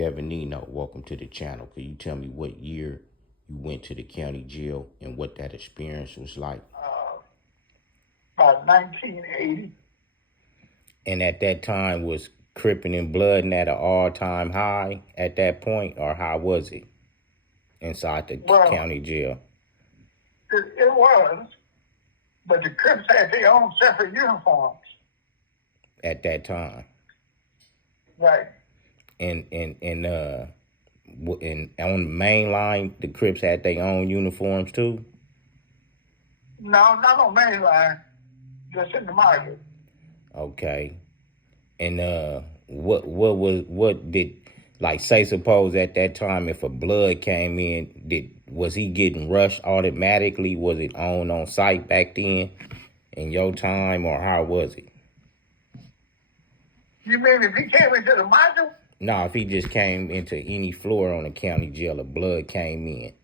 Devanino, welcome to the channel. Can you tell me what year you went to the county jail and what that experience was like? About 1980. And at that time, was Crippin' and Bloodz at an all-time high at that point, or how was it inside the county jail? It was, but the Crips had their own separate uniforms. At that time. Right. And on the main line, the Crips had their own uniforms too? No, not on main line, just in the market. Okay. And what did, like, say suppose at that time if a Blood came in, was he getting rushed automatically? Was it on site back then in your time, or how was it? You mean if he came into the module? No, if he just came into any floor on the county jail, a Blood came in.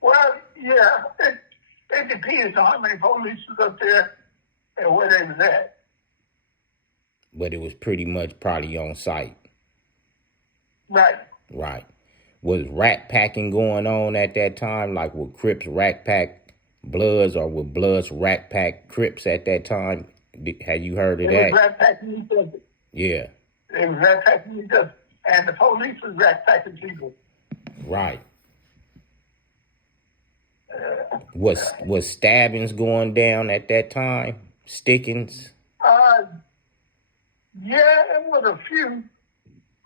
Well, yeah, it depends on how many police was up there and where they was at. But it was pretty much probably on site. Right. Right. Was rat packing going on at that time? Like, would Crips rat pack Bloodz, or would Bloodz rat pack Crips at that time? Had you heard of that? It was rat packing each other. Yeah. It was rat packing each other. And the police was rat packing people. Right. Was stabbings going down at that time? Stickings? Yeah, it was a few,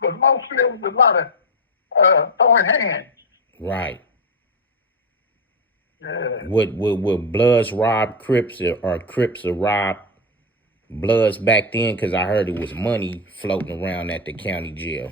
but mostly it was a lot of throwing hands. Right. Yeah. Would Bloodz rob Crips, or Crips rob Bloodz back then? Because I heard it was money floating around at the county jail.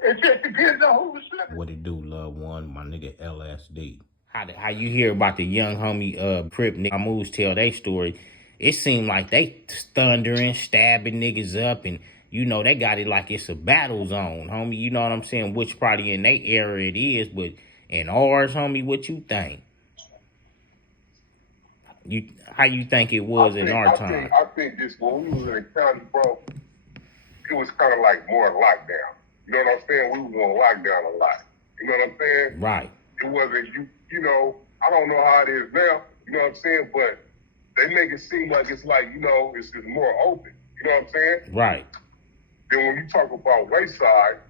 It just depends on who was living. What it do, love one? My nigga LSD. How you hear about the young homie Crip nigga moves tell they story? It seemed like they thundering, stabbing niggas up, and you know they got it like it's a battle zone, homie. You know what I'm saying? Which probably in their area it is, but in ours, homie, what you think? How you think it was in our time? I think this, when we was in the county, bro, it was kind of like more lockdown. You know what I'm saying? We was on lockdown a lot. You know what I'm saying? Right. It wasn't, you know, I don't know how it is now, you know what I'm saying? But they make it seem like it's like, you know, it's more open. You know what I'm saying? Right. Then when you talk about Wayside,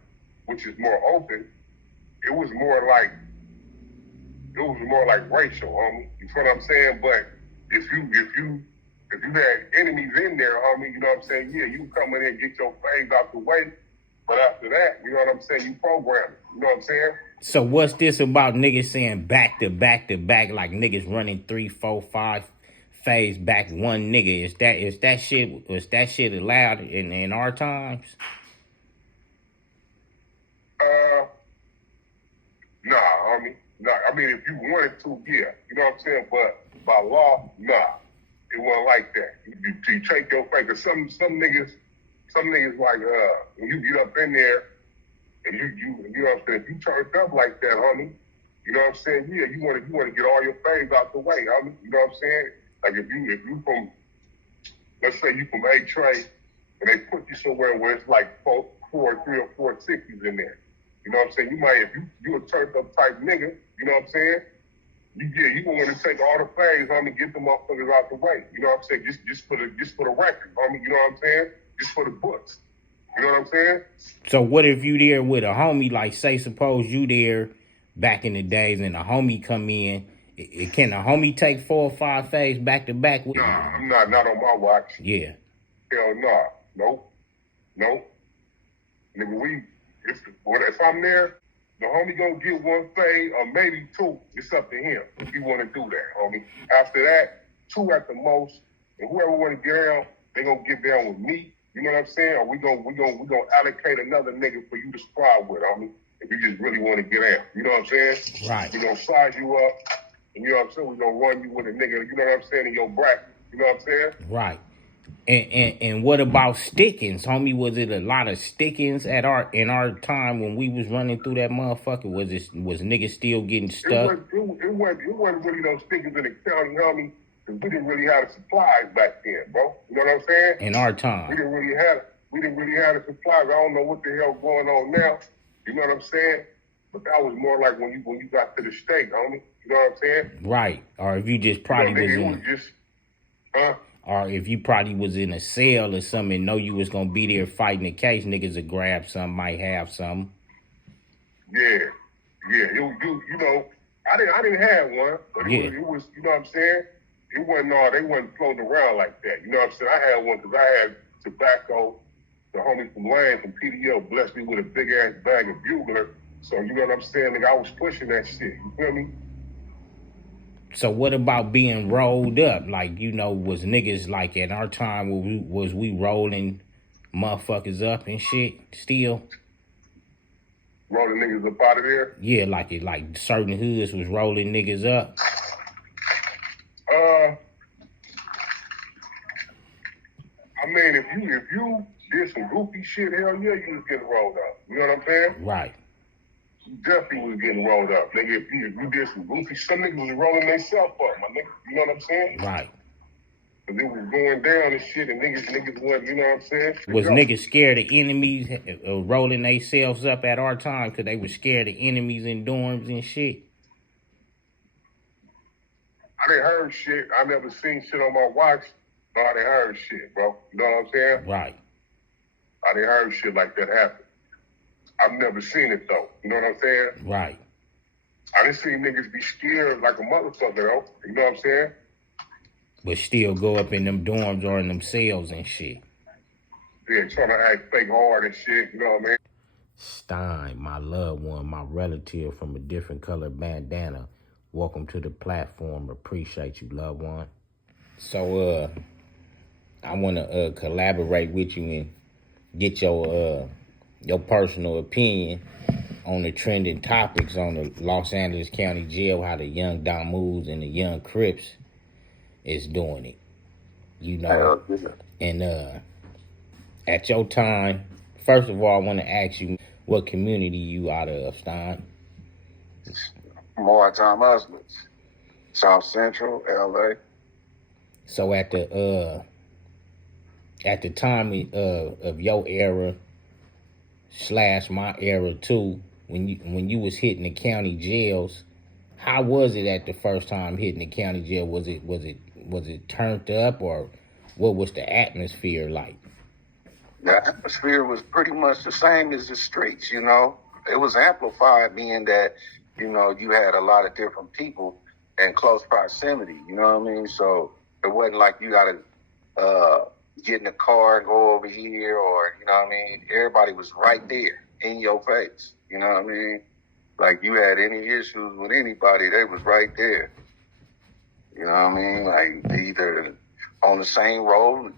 which is more open, it was more like racial, homie. You know what I'm saying? But if you had enemies in there, homie, you know what I'm saying? Yeah, you come in and get your face out the way. But after that, you know what I'm saying? You program it. You know what I'm saying? So what's this about niggas saying back to back to back, like niggas running 3, 4, 5 phase back one nigga? Was that shit allowed in our times? Nah, homie. Nah. I mean, if you wanted to, yeah. You know what I'm saying? But by law, nah. It wasn't like that. You take your face. Cause some niggas like, when you get up in there, and you know what I'm saying, if you turned up like that, homie, you know what I'm saying? Yeah, you want to get all your things out the way, homie. You know what I'm saying? Like if you from, let's say you from A-Tray, and they put you somewhere where it's like 3 or 4 60s in there. You know what I'm saying? You might, if you a turned up type nigga, you know what I'm saying? You gonna want to take all the things, homie, get the motherfuckers out the way. You know what I'm saying? Just for the record, homie. You know what I'm saying? Just for the books. You know what I'm saying? So what if you there with a homie, like say suppose you there back in the days and a homie come in, can a homie take 4 or 5 phase back to back with you? Nah, I'm not on my watch. Yeah. Hell nah. Nope. Nigga, if I'm there, the homie gonna get 1 phase or maybe 2. It's up to him if he wanna do that, homie. After that, 2 at the most. And whoever wanna get down, they gonna get down with me. You know what I'm saying? Or we gonna allocate another nigga for you to squad with, homie. If you just really want to get out. You know what I'm saying? Right. We gonna size you up. And you know what I'm saying? We gonna run you with a nigga, you know what I'm saying, in your bracket. You know what I'm saying? Right. And what about stickings, homie? Was it a lot of stickings in our time when we was running through that motherfucker? Was niggas still getting stuck? It wasn't really no stickings in the county, homie. Because we didn't really have the supplies back then, bro. You know what I'm saying? In our time. We didn't really have it. we didn't really have the supplies. I don't know what the hell going on now. You know what I'm saying? But that was more like when you got to the state, homie. You know what I'm saying? Right. Or if you just probably was in, or if you probably was in a cell or something and know you was gonna be there fighting the case, niggas would grab something, might have something. Yeah. You know, I didn't have one, but it was, you know what I'm saying? It wasn't they wasn't floating around like that. You know what I'm saying? I had one because I had tobacco. The homie from Wayne from PDL blessed me with a big ass bag of Bugler. So you know what I'm saying? Nigga, I was pushing that shit. You feel me? So what about being rolled up? Like, you know, was niggas like at our time was we rolling motherfuckers up and shit still? Rolling niggas up out of there? Yeah, like certain hoods was rolling niggas up. I mean, if you did some goofy shit, hell yeah, you was getting rolled up. You know what I'm saying? Right. You definitely was getting rolled up, nigga. If you did some goofy, some niggas was rolling themselves up, my nigga. You know what I'm saying? Right. Cause it was going down and shit, and niggas wasn't, you know what I'm saying? Was niggas scared of enemies rolling themselves up at our time because they were scared of enemies in dorms and shit? I didn't heard shit. I never seen shit on my watch. No, I didn't heard shit, bro. You know what I'm saying? Right. I didn't heard shit like that happen. I've never seen it though. You know what I'm saying? Right. I didn't see niggas be scared like a motherfucker though. You know what I'm saying? But still go up in them dorms or in them cells and shit. Yeah, trying to act fake hard and shit. You know what I mean? Stein, my loved one, my relative from a different color bandana. Welcome to the platform. Appreciate you, loved one. So, I want to collaborate with you and get your personal opinion on the trending topics on the Los Angeles County Jail, how the young Damus and the young Crips is doing it. You know, and at your time, first of all, I want to ask you what community you out of, Stein? More time Muslims. South Central, LA. So at the time of your era / my era too, when you was hitting the county jails, how was it at the first time hitting the county jail? Was it turned up, or what was the atmosphere like? The atmosphere was pretty much the same as the streets, you know. It was amplified, being that, you know, you had a lot of different people in close proximity, you know what I mean? So it wasn't like you got to get in the car and go over here, or, you know what I mean? Everybody was right there in your face, you know what I mean? Like, you had any issues with anybody, they was right there. You know what I mean? Like, they either on the same road,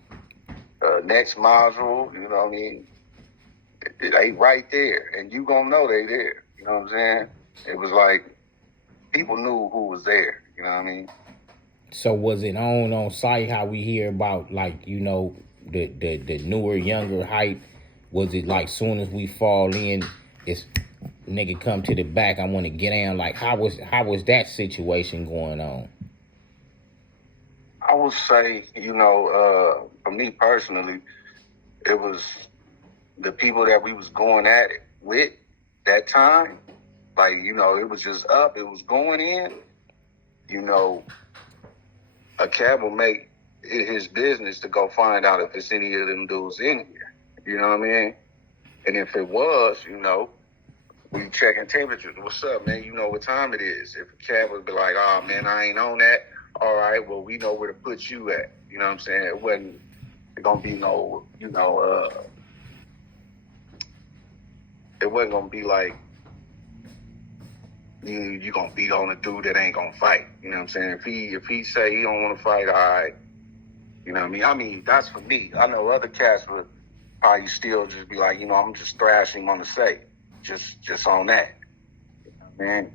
next module, you know what I mean? They right there, and you gonna know they there. You know what I'm saying? It was like people knew who was there. You know what I mean? So was it on site how we hear about, like, you know, the newer, younger hype? Was it like soon as we fall in, it's nigga come to the back, I want to get down? Like, how was that situation going on? I would say, you know, for me personally, it was the people that we was going at it with that time. Like, you know, it was just up. It was going in. You know, a cab will make it his business to go find out if it's any of them dudes in here. You know what I mean? And if it was, you know, we checking temperatures. What's up, man? You know what time it is. If a cab would be like, oh, man, I ain't on that. All right, well, we know where to put you at. You know what I'm saying? It wasn't going to be no, you know, it wasn't going to be like you going to beat on a dude that ain't going to fight. You know what I'm saying? If he say he don't want to fight, all right. You know what I mean? I mean, that's for me. I know other cats would probably still just be like, you know, I'm just thrashing him on the sake. Just on that. You know what I mean?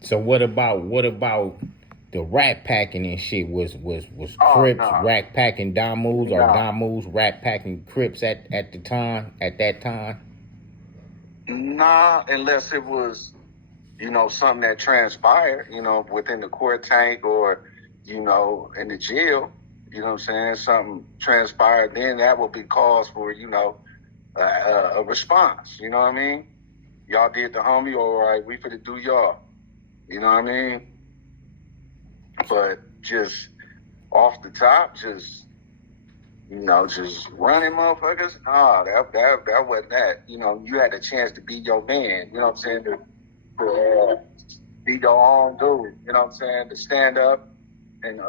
So what about the rat packing and shit? Was Crips rat packing Damus, or Damus rat packing Crips at that time? Nah, unless it was, you know, something that transpired, you know, within the court tank or, you know, in the jail. you know what I'm saying, something transpired, then that would be cause for, a response. You know what I mean? Y'all did the homie, all right, we finna do y'all. You know what I mean? But just off the top, just running motherfuckers. Nah, that wasn't that. You had a chance to be your man. You know what I'm saying? To be your own dude. You know what I'm saying? To stand up and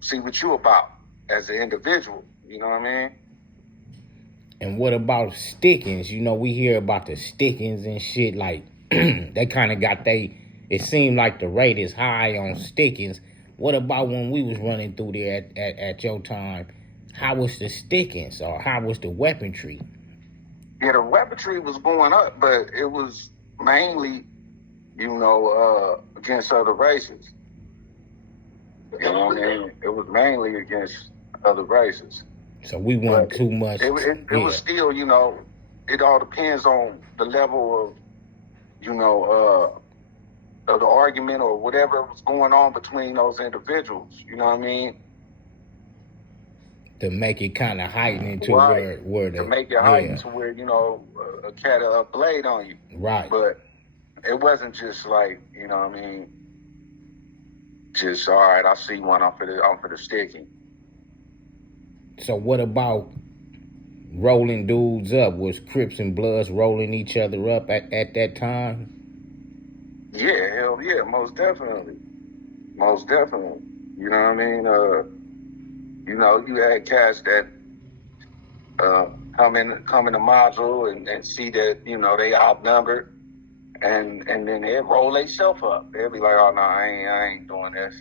see what you about as an individual. You know what I mean? And what about stickings? We hear about the stickings and shit. Like they kind of got it seemed like the rate is high on stickings. What about when we was running through there at your time? How was the stickings, or how was the weaponry? Yeah, the weaponry was going up, but it was mainly, against other races. You know what I mean? It was mainly against other races. So we weren't too much. It was still, it all depends on the level of the argument or whatever was going on between those individuals. You know what I mean? To make it kind of heightened to right. where to make it heightened to where, a cat a blade on you. Right. But it wasn't just like, you know what I mean? Just, all right, I see one, I'm for the sticking. So what about rolling dudes up? Was Crips and Bloods rolling each other up at that time? Yeah, hell yeah, most definitely. Most definitely. You know what I mean? You had cats that come in the module and see that, they outnumbered, and then they'd roll themselves up. They'd be like, oh, no, I ain't doing this.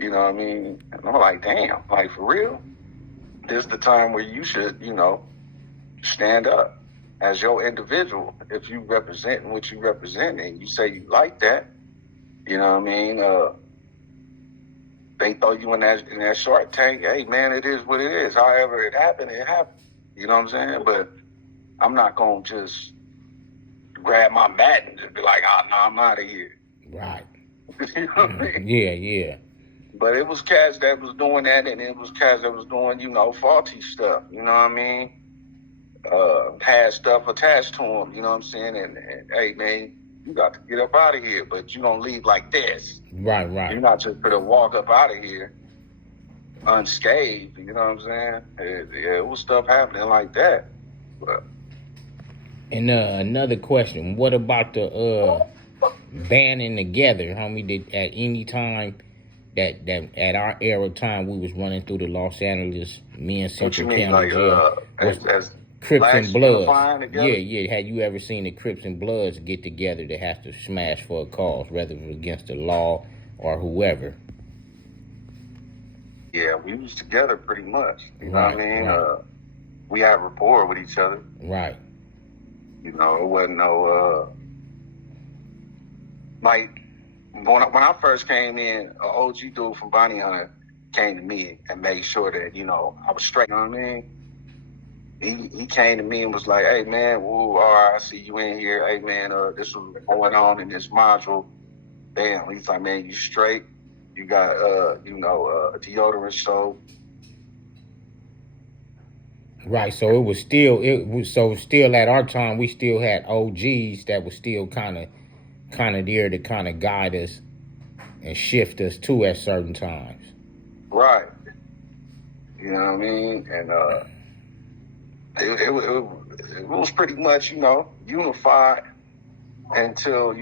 You know what I mean? And I'm like, damn, like, for real? This is the time where you should, stand up as your individual. If you represent what you represent and you say you like that, you know what I mean? They throw you in that Shark Tank. Hey, man, it is what it is. However it happened, it happened. You know what I'm saying? But I'm not going to just grab my mat and just be like, oh, no, I'm out of here. Right. You know what I mean? Yeah. But it was cats that was doing that, and it was cats that was doing, faulty stuff. You know what I mean? Had stuff attached to them. You know what I'm saying? And hey, man, you got to get up out of here, but you don't leave like this. Right. You're not just gonna walk up out of here unscathed. You know what I'm saying? It was stuff happening like that. But. And another question: what about the banding together, homie? Did at any time that at our era time we was running through the Los Angeles men Central County jail was Crips and Bloods? Yeah. Had you ever seen the Crips and Bloods get together to have to smash for a cause, whether it was against the law or whoever? Yeah, we was together pretty much. You know what I mean? Right. We had rapport with each other. Right. It wasn't no like when I first came in, an OG dude from Bonnie Hunter came to me and made sure that I was straight. You know what I mean? He came to me and was like, hey, man, all right, I see you in here. Hey, man, this was going on in this module. Damn, he's like, man, you straight. You got, deodorant soap. Right, so it was still at our time, we still had OGs that was still kind of there to kind of guide us and shift us too at certain times. Right. You know what I mean? And, it was pretty much, unified until,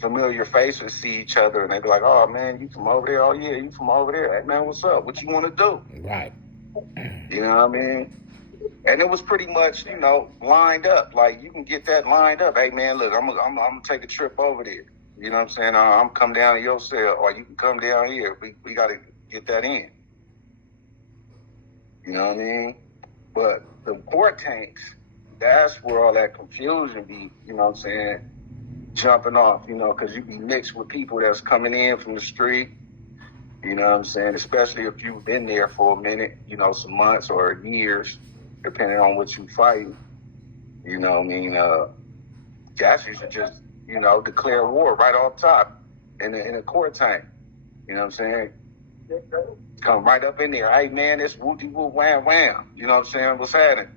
familiar faces see each other and they be like, oh, man, you from over there? Oh, yeah, you from over there? Hey, man, what's up? What you want to do? Right. You know what I mean? And it was pretty much, lined up. Like, you can get that lined up. Hey, man, look, I'm going to take a trip over there. You know what I'm saying? I'm come down to your cell, or you can come down here. We got to get that in. You know what I mean? But the court tanks, that's where all that confusion be, jumping off, because you be mixed with people that's coming in from the street, you know what I'm saying? Especially if you've been there for a minute, some months or years, depending on what you fight. You know what I mean? Cats used to just, declare war right off top in a court tank. You know what I'm saying? Come right up in there. Hey, man, it's wooty woo wham wham. You know what I'm saying? What's happening?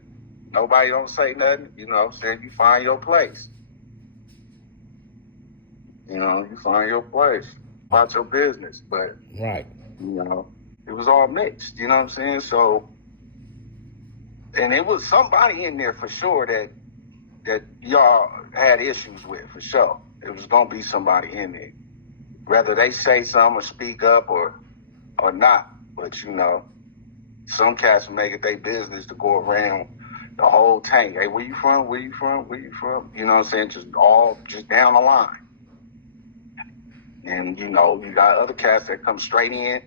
Nobody don't say nothing. You know what I'm saying? You find your place. You know, you find your place. About your business. But, Right. you know, it was all mixed. You know what I'm saying? So, and it was somebody in there for sure that y'all had issues with, for sure. It was going to be somebody in there. Whether they say something or speak up or not. But, you know, some cats make it their business to go around the whole tank. Hey, where you from? Where you from? Where you from? You know what I'm saying? Just down the line. And, you know, you got other cats that come straight in.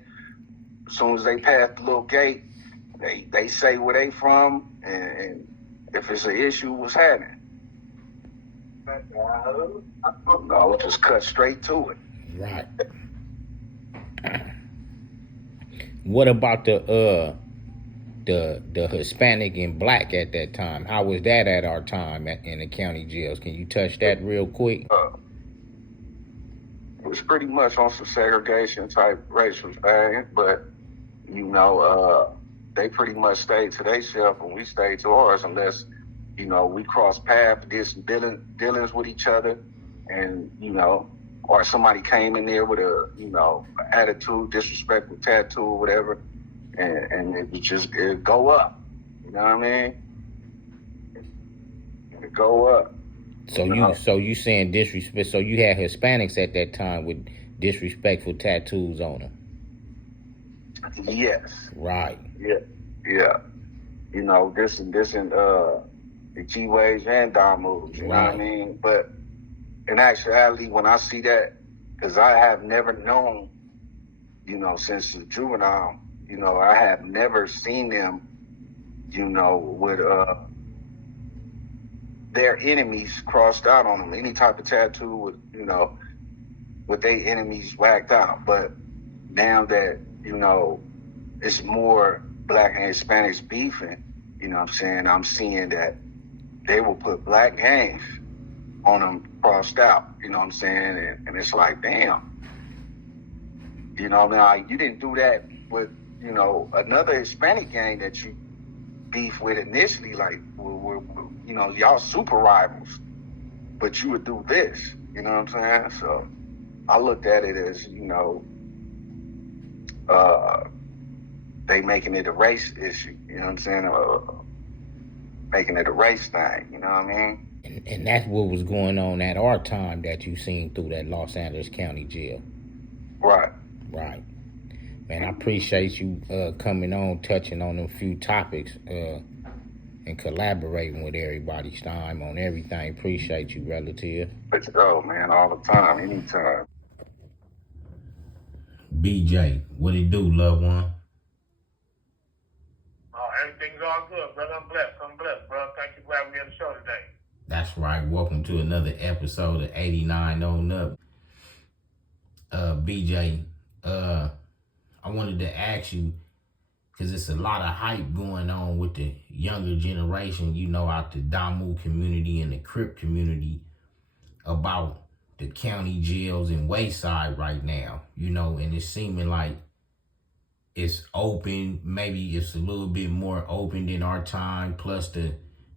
As soon as they pass the little gate, they say where they from and if it's an issue, what's happening. No, just cut straight to it. Right. What about the Hispanic and black at that time? How was that at our time in the county jails? Can you touch that real quick? It was pretty much on some segregation type racial thing, but you know, they pretty much stayed to themselves and we stayed to ours unless, you know, we crossed paths, did some dealings with each other, and, you know, or somebody came in there with a, you know, attitude, disrespectful tattoo or whatever, and it was just, it'd go up. You know what I mean? It'd go up. So you saying disrespect? So you had Hispanics at that time with disrespectful tattoos on them? Yes. Right. Yeah. You know, this and the G-Waves and Dom moves, you know what I mean? But in actuality, when I see that, because I have never known, you know, since the juvenile, you know, I have never seen them, you know, with their enemies crossed out on them. Any type of tattoo with, you know, with their enemies whacked out. But now that, you know, it's more black and Hispanics beefing, you know what I'm saying? I'm seeing that they will put black gangs on them crossed out, you know what I'm saying? And it's like, damn. You know, now you didn't do that with, you know, another Hispanic gang that you beef with initially, like, we're, you know, y'all super rivals, but you would do this, you know what I'm saying? So I looked at it as, you know, they making it a race issue, you know what I'm saying? Making it a race thing, you know what I mean? And that's what was going on at our time that you seen through that Los Angeles County jail. Right. Man, I appreciate you coming on, touching on them few topics, and collaborating with everybody's time on everything. Appreciate you, relative. Let's go, man, all the time, anytime. BJ, what it do, loved one? Oh, everything's all good, brother. I'm blessed, bro. Thank you for having me on the show today. That's right. Welcome to another episode of 89 on Up. BJ, I wanted to ask you, because it's a lot of hype going on with the younger generation, you know, out the Damu community and the Crip community about the county jails in Wayside right now, you know, and it's seeming like it's open. Maybe it's a little bit more open than our time, plus the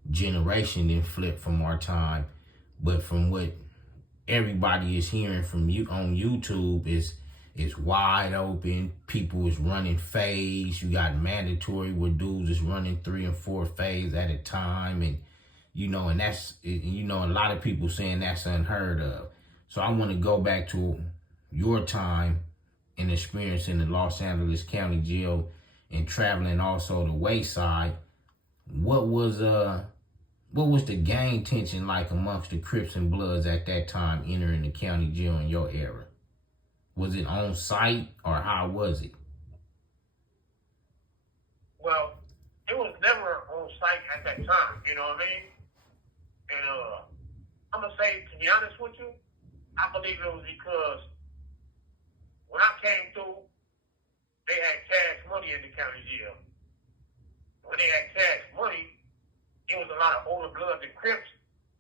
generation then flipped from our time. But from what everybody is hearing from you on YouTube, it's wide open. People is running phase. You got mandatory where dudes is running 3 and 4 phase at a time. And, you know, and that's, you know, a lot of people saying that's unheard of. So I want to go back to your time and experience in the Los Angeles County Jail and traveling also the Wayside. What was the gang tension like amongst the Crips and Bloods at that time entering the county jail in your era? Was it on site or how was it? Well, it was never on site at that time, you know what I mean? And I'm going to say, to be honest with you, I believe it was because when I came through, they had cash money in the county jail. When they had cash money, it was a lot of older Bloods and Crips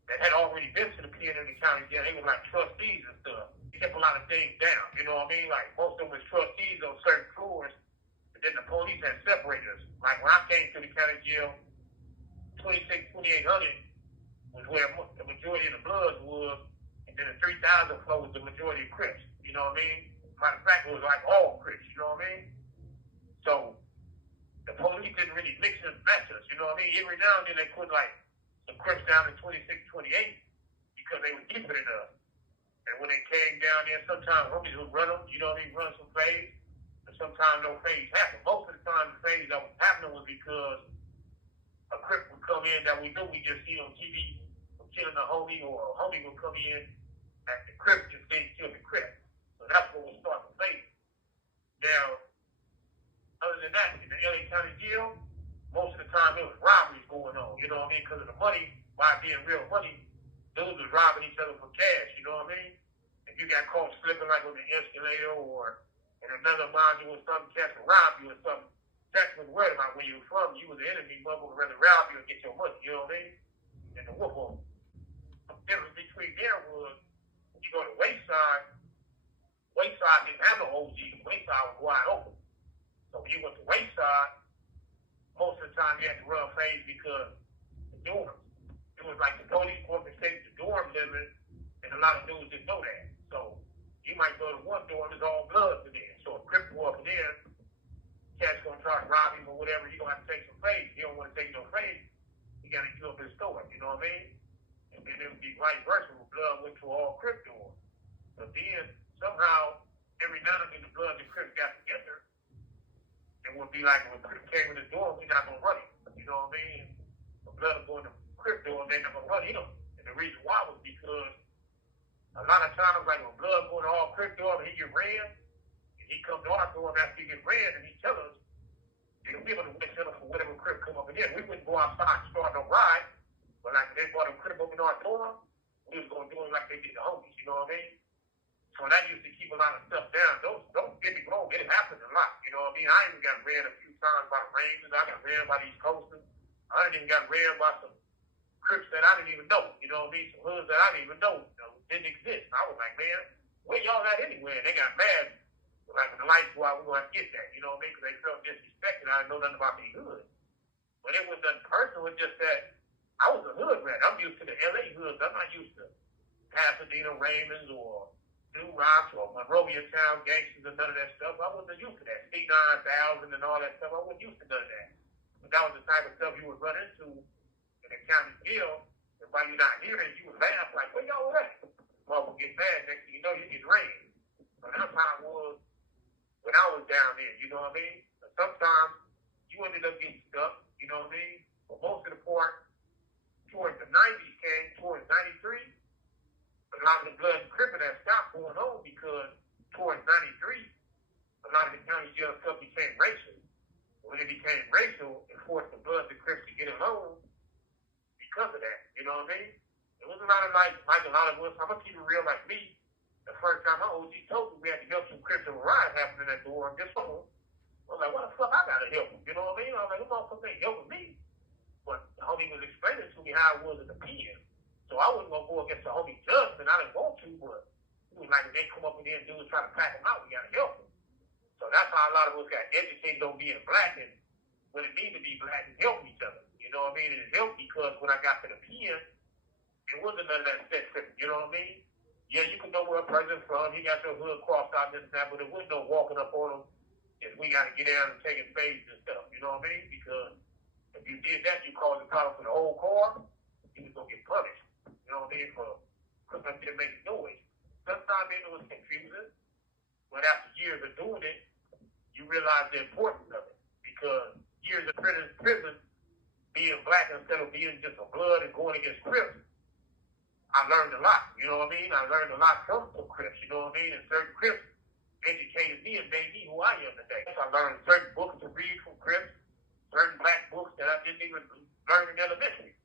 that had already been to the pen in the county jail. They were like trustees and stuff. They kept a lot of things down. You know what I mean? Like most of them was trustees on certain floors, and then the police had separated us. Like when I came to the county jail, 2800 was where the majority of the Bloodz was, and then the 3000 floor was the majority of Crips. You know what I mean? Matter of fact, it was like all Crips. You know what I mean? So the police didn't really mix and match us. You know what I mean? Every now and then they put like some Crips down in 26, 28 because they were deeper than us. And when they came down there, sometimes homies would run them. You know what I mean? Run some phase. And sometimes no phase happened. Most of the time the phase that was happening was because a Crip would come in that we knew we just see on TV killing a homie, or a homie would come in and the Crip just didn't kill the Crip. So that's when we start the phase. Now, other than that, in the LA County Jail, most of the time it was robberies going on, you know what I mean? Because of the money, by being real money, dudes was robbing each other for cash, you know what I mean? If you got caught slipping like on the escalator or in another module or something, cats would rob you or something. Cats was worried about where you were from. You was the enemy, mother would rather rob you and get your money, you know what I mean? And the whoop on. The difference between there was, when you go to Wayside didn't have no OG. Wayside was wide open. So when you went to Wayside, most of the time you had to run phase because the dorms. It was like the police orchestrated the dorm limit, and a lot of dudes didn't know that. So you might go to one dorm, it's all Bloodz in there. So a Crip walking in, cat's gonna try to rob him or whatever, he gonna have to take some phase. He don't want to take no phase. He gotta get up his store, you know what I mean? And then it would be vice versa when Bloodz went to all Crip doors. But then somehow every now and then the Bloodz and Crip got together. It would be like when Crip came in the door, we're not gonna run him. You know what I mean? The Bloodz going to Crip door, they're not gonna run him. And the reason why was because a lot of times, like when Bloodz going to all Crip door, he get ran, and he come to our door after he get ran, and he tell us, and we gonna wait for whatever Crip come up in here. We wouldn't go outside and start no ride, but like they brought a Crip open our door, we was gonna do it like they did the homies. You know what I mean? So that used to keep a lot of stuff down. Don't get me wrong, it happens a lot. You know what I mean? I even got ran a few times by Rangers. I got ran by these coasters. I didn't even got ran by some Crips that I didn't even know. You know what I mean? Some hoods that I didn't even know, didn't exist. I was like, man, where y'all at anywhere? And they got mad. Like when the lights go out, we're going to get that. You know what I mean? Because they felt disrespected. I didn't know nothing about these hoods. But it was nothing personal. It's just that I was a hood rat. I'm used to the LA hoods. I'm not used to Pasadena Raymonds or New Rocks or Monrovia Town gangsters and none of that stuff. I wasn't used to that. C9000 and all that stuff. I wasn't used to none of that. But that was the type of stuff you would run into in the county jail. And while you're not hearing, you would laugh like, where y'all at? Mother would get mad. Next thing you know, you get rained. So that's how it was when I was down there. You know what I mean? But sometimes you ended up getting stuck. You know what I mean? But most of the part towards the 90s came, towards 93. A lot of the Bloodz and Crippin' that stopped going on because towards 93, a lot of the county jail stuff became racial. When it became racial, it forced the Bloodz and Crips to get along because of that. You know what I mean? It was a lot of like a lot of us, I'm going to keep it real like me. The first time my OG told me we had to help some Crips and riot happening at the door and this one, I was like, what the fuck I got to help him? You know what I mean? I was like, who motherfucker ain't helping me? But the homie was explaining to me how it was at the pen. So I wasn't going to go against the homie's judgment. I didn't want to, but it was like if they come up in there and do is try to pack him out, we got to help him. So that's how a lot of us got educated on being black and what it means to be black and help each other. You know what I mean? And it helped because when I got to the pen, it wasn't none of that set tripping. You know what I mean? Yeah, you can know where a person's from. He got your hood crossed out this and that, but it wasn't no walking up on him if we got to get down and taking phases and stuff. You know what I mean? Because if you did that, you caused a problem for the whole car, you was going to get punished. You know what I mean? For coming up there making noise. Sometimes it was confusing, but after years of doing it, you realize the importance of it. Because years of prison, being black instead of being just a blood and going against Crips, I learned a lot. You know what I mean? I learned a lot from some Crips. You know what I mean? And certain Crips educated me and made me who I am today. So I learned certain books to read from Crips, certain black books that I didn't even learn in elementary.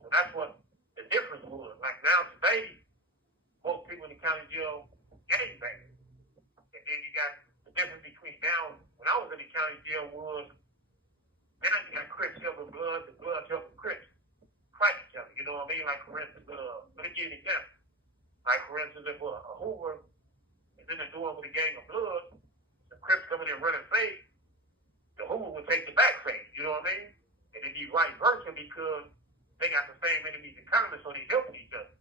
So that's what the difference was. Like now today, most people in the county jail gangbang. And then you got the difference between now, when I was in the county jail was, now you got Crips helping Bloodz and Bloodz helping Crips fight each other. You know what I mean? Like for instance, let me give you an example. Like for instance, if a Hoover and then the door with a gang of Bloodz, the Crips coming in running face, the Hoover would take the back face, you know what I mean? And it'd be vice versa because they got the same enemies in common, so they helping each other.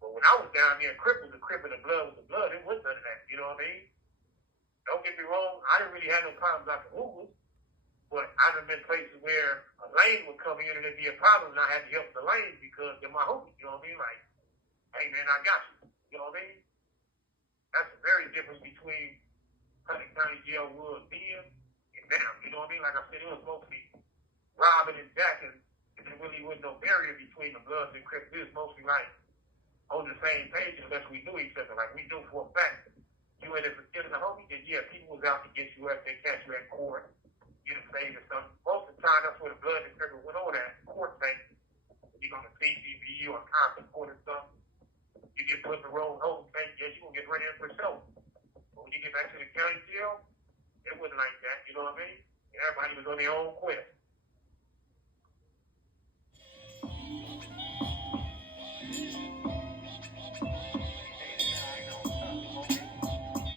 But when I was down there, Crip was a Crip and the Blood was the Blood, it wasn't none of that, you know what I mean? Don't get me wrong, I didn't really have no problems out the Hoovers, but I've been places where a lane would come in and it'd be a problem, and I had to help the lane because they're my homies, you know what I mean? Like, hey man, I got you, you know what I mean? That's the very difference between Huntington County Jail was then and now. You know what I mean? Like I said, it was mostly robbing and jacking, and there really was no barrier between the Bloodz and Crips. It was mostly like on the same page unless we knew each other. Like we knew for a fact you ended up killing a homie, then yeah, people was out to get you up, they catch you at court, get a favor or something. Most of the time, that's where the Blood and Crips went on at court thing. You're gonna CCB or conference court or something. You get put in the wrong home thing, yes, you're gonna get ran in for sure. But when you get back to the county jail, it wasn't like that, you know what I mean? Everybody was on their own quest.